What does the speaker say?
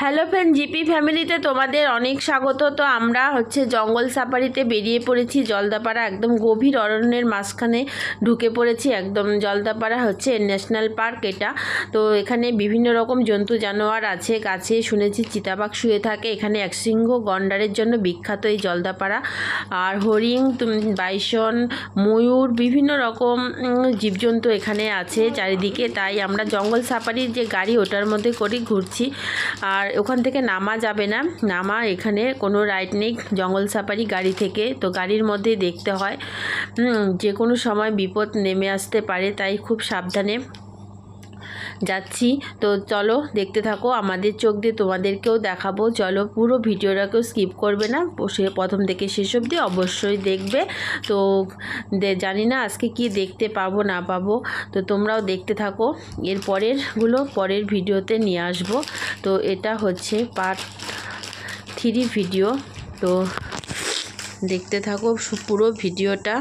Hello friend, GP ফ্যামিলিতে তোমাদের অনেক স্বাগত। তো আমরা জঙ্গল সাফারিতে বেরিয়ে পড়েছি। জলদাপাড়া একদম গভীর অরণ্যের মাঝখানে ঢুকে পড়েছি। একদম জলদাপাড়া ন্যাশনাল পার্ক এটা। তো এখানে বিভিন্ন রকম জন্তু জানোয়ার আছে। গাছে শুনেছি চিতাবাঘ শুয়ে থাকে। এখানে একশৃঙ্গ গন্ডারের জন্য বিখ্যাত এই জলদাপাড়া। আর হরিণ, বাইসন, ময়ূর, বিভিন্ন রকম জীবজন্তু এখানে আছে চারিদিকে। তাই আমরা জঙ্গল সাফারির যে গাড়ি ওটার মধ্যে করে ঘুরছি। আর ওখান থেকে নামা যাবে না, এখানে কোনো রাইড নেই জঙ্গল সাফারি গাড়ি থেকে। তো গাড়ির মধ্যেই দেখতে হয়, যে কোনো সময় বিপদ নেমে আসতে পারে, তাই খুব সাবধানে যাচ্ছি। তো চলো দেখতে থাকো, আমাদের চোখ দিয়ে তোমাদেরকেও দেখাবো। চলো, পুরো ভিডিওটাকেও স্কিপ করবে না, সে প্রথম থেকে শেষ অবধি অবশ্যই দেখবে। তো জানি না আজকে কি দেখতে পাবো না পাবো, তো তোমরাও দেখতে থাকো। এর পরের ভিডিওতে নিয়ে আসবো। তো এটা পার্ট 3 ভিডিও। তো দেখতে থাকো পুরো ভিডিওটা।